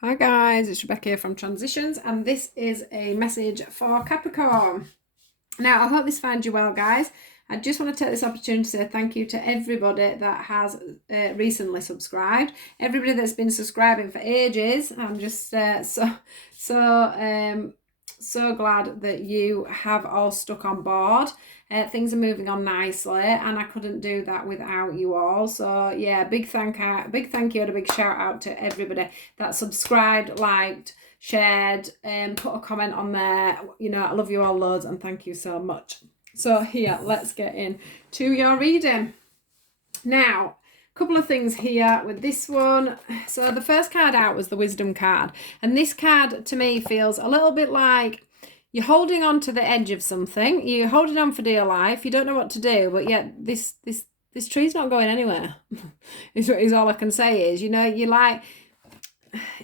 Hi guys, it's Rebecca here from Transitions, and this is a message for Capricorn. Now, I hope this finds you well, guys. I just want to take this opportunity to say thank you to everybody that has recently subscribed. Everybody that's been subscribing for ages. I'm just so glad that you have all stuck on board. Things are moving on nicely, and I couldn't do that without you all. So yeah, big thank you and a big shout out to everybody that subscribed, liked, shared, put a comment on there. You know, I love you all loads and thank you so much. So here, let's get in to your reading. Now, a couple of things here with this one. So the first card out was the Wisdom card, and this card to me feels a little bit like you're holding on to the edge of something. You're holding on for dear life. You don't know what to do, but yet this tree's not going anywhere. is all I can say is, you know,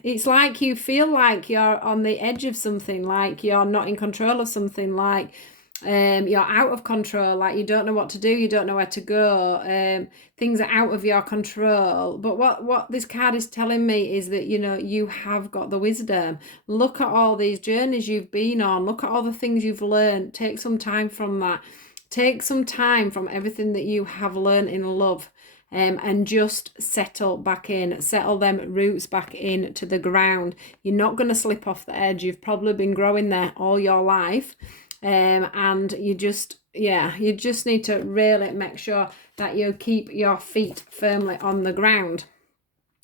it's like you feel like you're on the edge of something, like you're not in control of something, like you're out of control, like you don't know what to do, you don't know where to go, things are out of your control. But what this card is telling me is that, you know, you have got the wisdom. Look at all these journeys you've been on, look at all the things you've learned. Take some time from that, take some time from everything that you have learned in love, and just settle back in, settle them roots back in to the ground. You're not going to slip off the edge. You've probably been growing there all your life, and you just need to really make sure that you keep your feet firmly on the ground.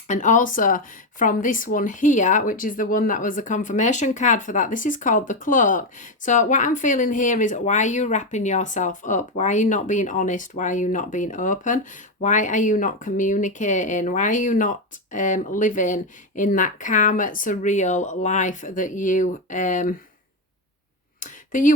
And also from this one here, which is the one that was the confirmation card for that, this is called the cloak. So what I'm feeling here is, why are you wrapping yourself up? Why are you not being honest? Why are you not being open? Why are you not communicating? Why are you not living in that calm, surreal life that you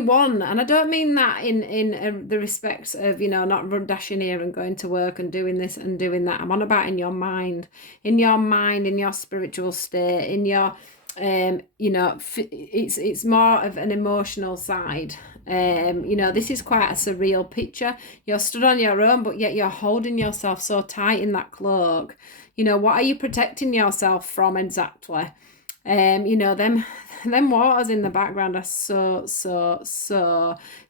want? And I don't mean that in the respects of, you know, not dashing here and going to work and doing this and doing that. I'm on about in your mind, in your spiritual state, in your you know, it's more of an emotional side. You know, this is quite a surreal picture. You're stood on your own, but yet you're holding yourself so tight in that cloak. You know, what are you protecting yourself from exactly? You know, them waters in the background are so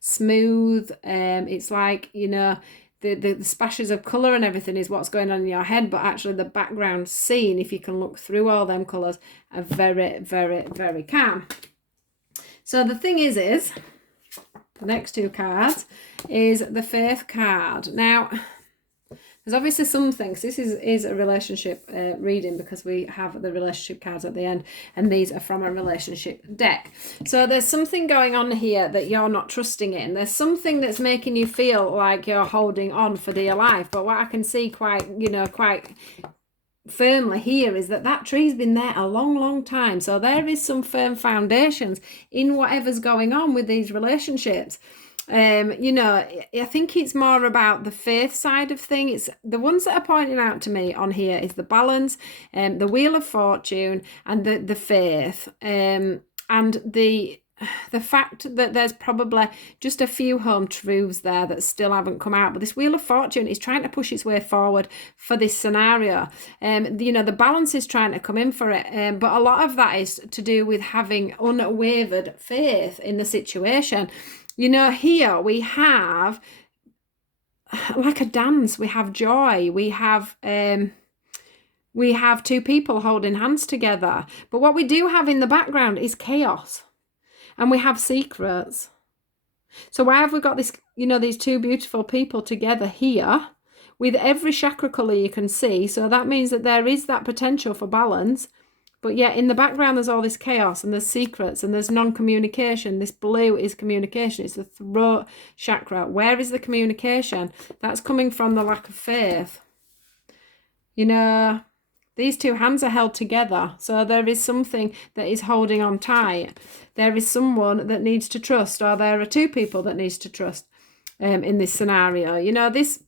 smooth. It's like, you know, the splashes of colour and everything is what's going on in your head, but actually the background scene, if you can look through all them colours, are very, very, very calm. So the thing is the next two cards is the Faith card. Now, there's obviously some things. This is a relationship reading, because we have the relationship cards at the end, and these are from a relationship deck. So there's something going on here that you're not trusting in. There's something that's making you feel like you're holding on for dear life. But what I can see quite firmly here is that tree's been there a long time. So there is some firm foundations in whatever's going on with these relationships. You know, I think it's more about the faith side of things. It's the ones that are pointing out to me on here is the balance, the wheel of fortune, and the faith, and the fact that there's probably just a few home truths there that still haven't come out. But this wheel of fortune is trying to push its way forward for this scenario. You know, the balance is trying to come in for it, but a lot of that is to do with having unwavered faith in the situation. You know, here we have like a dance, we have joy, we have two people holding hands together. But what we do have in the background is chaos, and we have secrets. So why have we got this, you know, these two beautiful people together here with every chakra colour you can see? So that means that there is that potential for balance. But yet in the background, there's all this chaos, and there's secrets, and there's non-communication. This blue is communication. It's the throat chakra. Where is the communication? That's coming from the lack of faith. You know, these two hands are held together. So there is something that is holding on tight. There is someone that needs to trust, or there are two people that needs to trust in this scenario. You know, this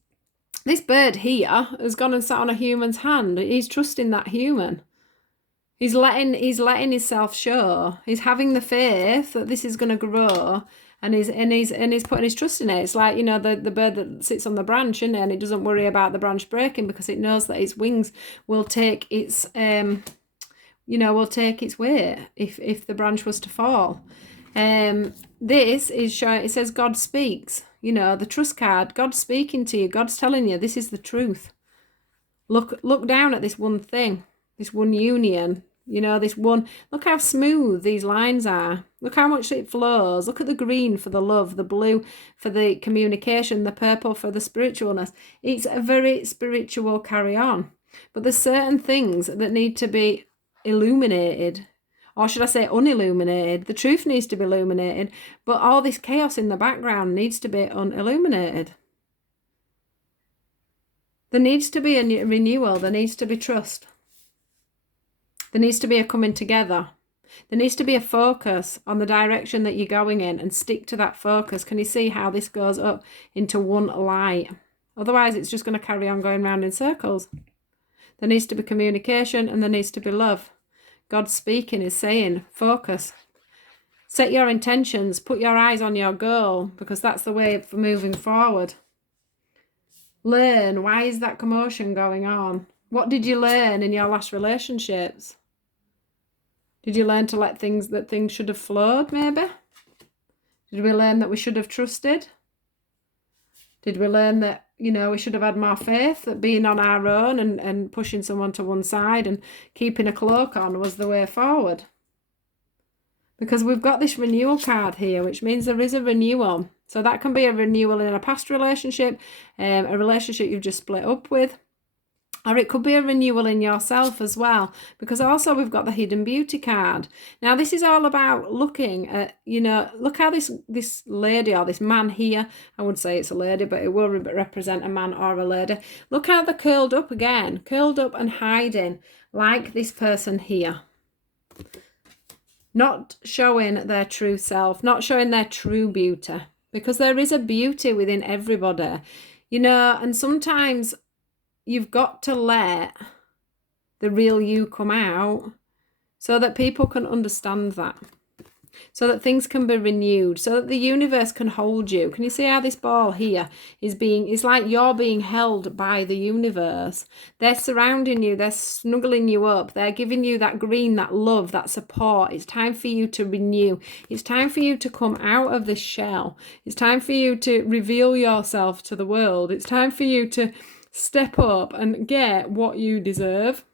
bird here has gone and sat on a human's hand. He's trusting that human. He's letting himself show. He's having the faith that this is going to grow, and he's putting his trust in it. It's like, you know, the bird that sits on the branch, isn't it? And it doesn't worry about the branch breaking, because it knows that its wings will take its will take its weight if the branch was to fall. This is showing, it says God speaks, the trust card. God's speaking to you. God's telling you this is the truth. Look down at this one thing, this one union, this one. Look how smooth these lines are. Look how much it flows. Look at the green for the love, the blue for the communication, the purple for the spiritualness. It's a very spiritual carry on. But there's certain things that need to be illuminated, or should I say unilluminated. The truth needs to be illuminated, but all this chaos in the background needs to be unilluminated. There needs to be a renewal. There needs to be trust. There needs to be a coming together. There needs to be a focus on the direction that you're going in, and stick to that focus. Can you see how this goes up into one light? Otherwise, it's just going to carry on going round in circles. There needs to be communication, and there needs to be love. God speaking is saying, focus. Set your intentions. Put your eyes on your goal, because that's the way for moving forward. Learn. Why is that commotion going on? What did you learn in your last relationships? Did you learn to let things should have flowed, maybe? Did we learn that we should have trusted? Did we learn that, we should have had more faith, that being on our own and pushing someone to one side and keeping a cloak on was the way forward? Because we've got this renewal card here, which means there is a renewal. So that can be a renewal in a past relationship, a relationship you've just split up with, or it could be a renewal in yourself as well, because also we've got the hidden beauty card. Now, this is all about looking at, look how this lady or this man here, I would say it's a lady, but it will represent a man or a lady. Look how they're curled up again, curled up and hiding, like this person here. Not showing their true self, not showing their true beauty, because there is a beauty within everybody, and sometimes you've got to let the real you come out so that people can understand that, so that things can be renewed, so that the universe can hold you. Can you see how this ball here it's like you're being held by the universe. They're surrounding you, they're snuggling you up, they're giving you that green, that love, that support. It's time for you to renew. It's time for you to come out of this shell. It's time for you to reveal yourself to the world. It's time for you to step up and get what you deserve.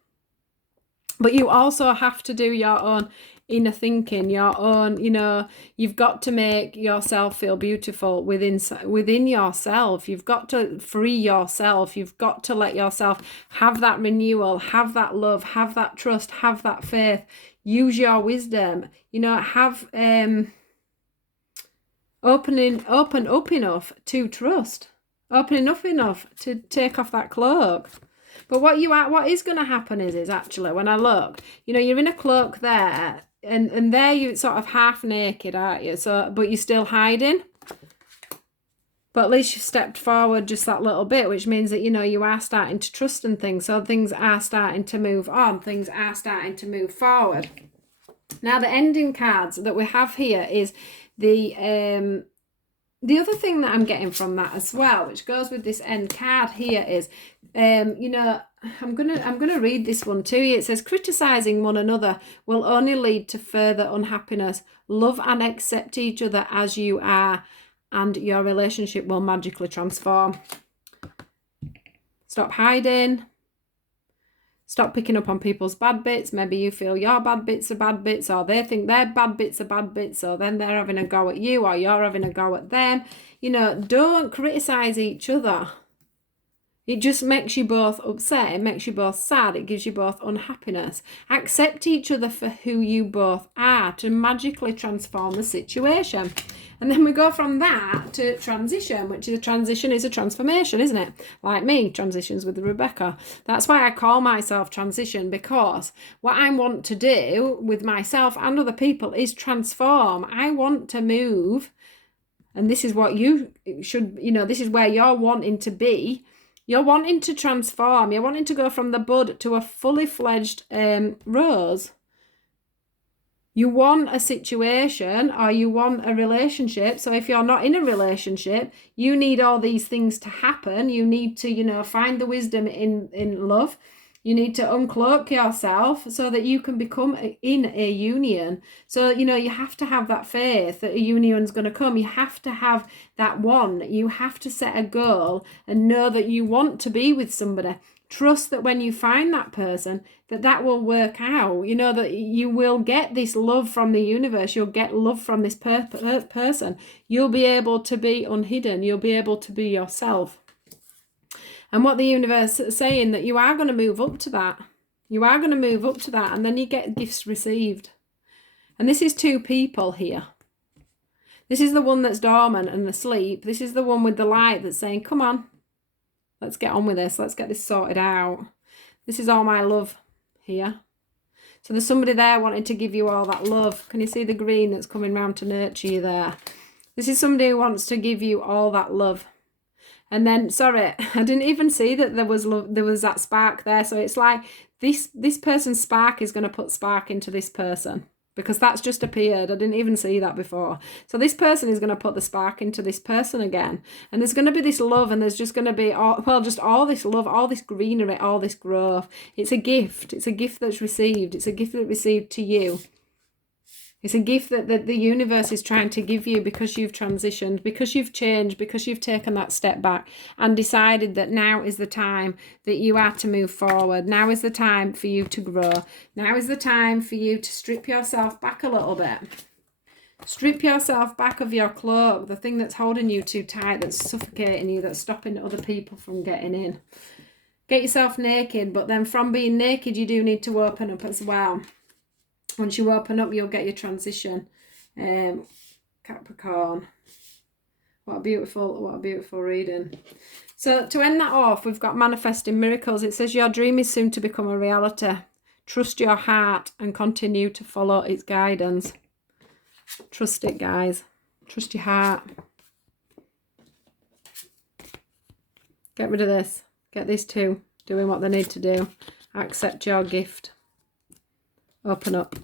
But you also have to do your own inner thinking, your own, you've got to make yourself feel beautiful within yourself. You've got to free yourself. You've got to let yourself have that renewal, have that love, have that trust, have that faith. Use your wisdom, have open up enough to trust, opening up enough to take off that cloak. But what is going to happen is actually, when I look, you're in a cloak there, and there you sort of half naked, aren't you? So, but you're still hiding. But at least you've stepped forward just that little bit, which means that, you are starting to trust in things. So things are starting to move on. Things are starting to move forward. Now, the ending cards that we have here is the other thing that I'm getting from that as well, which goes with this end card here, is, I'm gonna read this one to you. It says, criticizing one another will only lead to further unhappiness. Love and accept each other as you are, and your relationship will magically transform. Stop hiding. Stop picking up on people's bad bits. Maybe you feel your bad bits are bad bits, or they think their bad bits are bad bits, so then they're having a go at you, or you're having a go at them. Don't criticize each other. It just makes you both upset. It makes you both sad. It gives you both unhappiness. Accept each other for who you both are to magically transform the situation. And then we go from that to transition, which is a transition is a transformation, isn't it? Like me, transitions with Rebecca. That's why I call myself transition, because what I want to do with myself and other people is transform. I want to move, and this is what you should, this is where you're wanting to be. You're wanting to transform. You're wanting to go from the bud to a fully fledged rose. You want a situation, or you want a relationship. So if you're not in a relationship, you need all these things to happen. You need to, find the wisdom in love. You need to uncloak yourself so that you can become in a union. So, you know, you have to have that faith that a union's going to come. You have to have that one. You have to set a goal and know that you want to be with somebody. Trust that when you find that person, that will work out. You know, that you will get this love from the universe. You'll get love from this person. You'll be able to be unhidden. You'll be able to be yourself. And what the universe is saying, that you are going to move up to that. You are going to move up to that, and then you get gifts received. And this is two people here. This is the one that's dormant and asleep. This is the one with the light that's saying, come on, let's get on with this. Let's get this sorted out. This is all my love here. So there's somebody there wanting to give you all that love. Can you see the green that's coming round to nurture you there? This is somebody who wants to give you all that love. And then, sorry, I didn't even see that there was that spark there. So it's like this person's spark is going to put spark into this person, because that's just appeared. I didn't even see that before. So this person is going to put the spark into this person again. And there's going to be this love, and there's just going to be, just all this love, all this greenery, all this growth. It's a gift. It's a gift that's received. It's a gift that's received to you. It's a gift that the universe is trying to give you because you've transitioned, because you've changed, because you've taken that step back and decided that now is the time that you are to move forward. Now is the time for you to grow. Now is the time for you to strip yourself back a little bit. Strip yourself back of your cloak, the thing that's holding you too tight, that's suffocating you, that's stopping other people from getting in. Get yourself naked, but then from being naked, you do need to open up as well. Once you open up, you'll get your transition. Capricorn. What a beautiful reading. So to end that off, we've got manifesting miracles. It says your dream is soon to become a reality. Trust your heart and continue to follow its guidance. Trust it, guys. Trust your heart. Get rid of this. Get these two doing what they need to do. Accept your gift. Open up.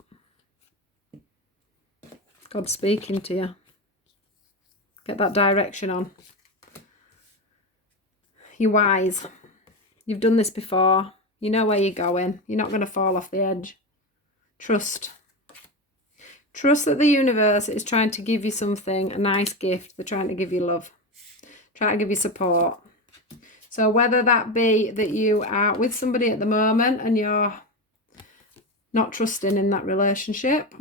God's speaking to you. Get that direction on. You're wise. You've done this before. You know where you're going. You're not going to fall off the edge. Trust. Trust that the universe is trying to give you something, a nice gift. They're trying to give you love. Trying to give you support. So whether that be that you are with somebody at the moment and you're not trusting in that relationship,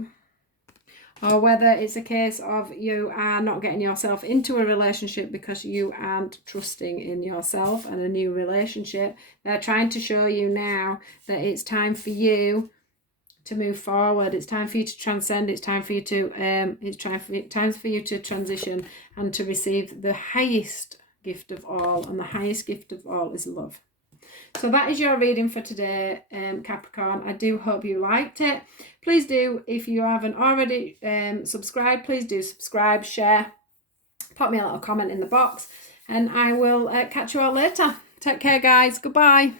or whether it's a case of you are not getting yourself into a relationship because you aren't trusting in yourself and a new relationship, they're trying to show you now that it's time for you to move forward. It's time for you to transcend. It's time for you to time for you to transition and to receive the highest gift of all, and the highest gift of all is love. So that is your reading for today, Capricorn. I do hope you liked it. Please do, if you haven't already subscribed, please do subscribe, share, pop me a little comment in the box, and I will catch you all later. Take care, guys. Goodbye.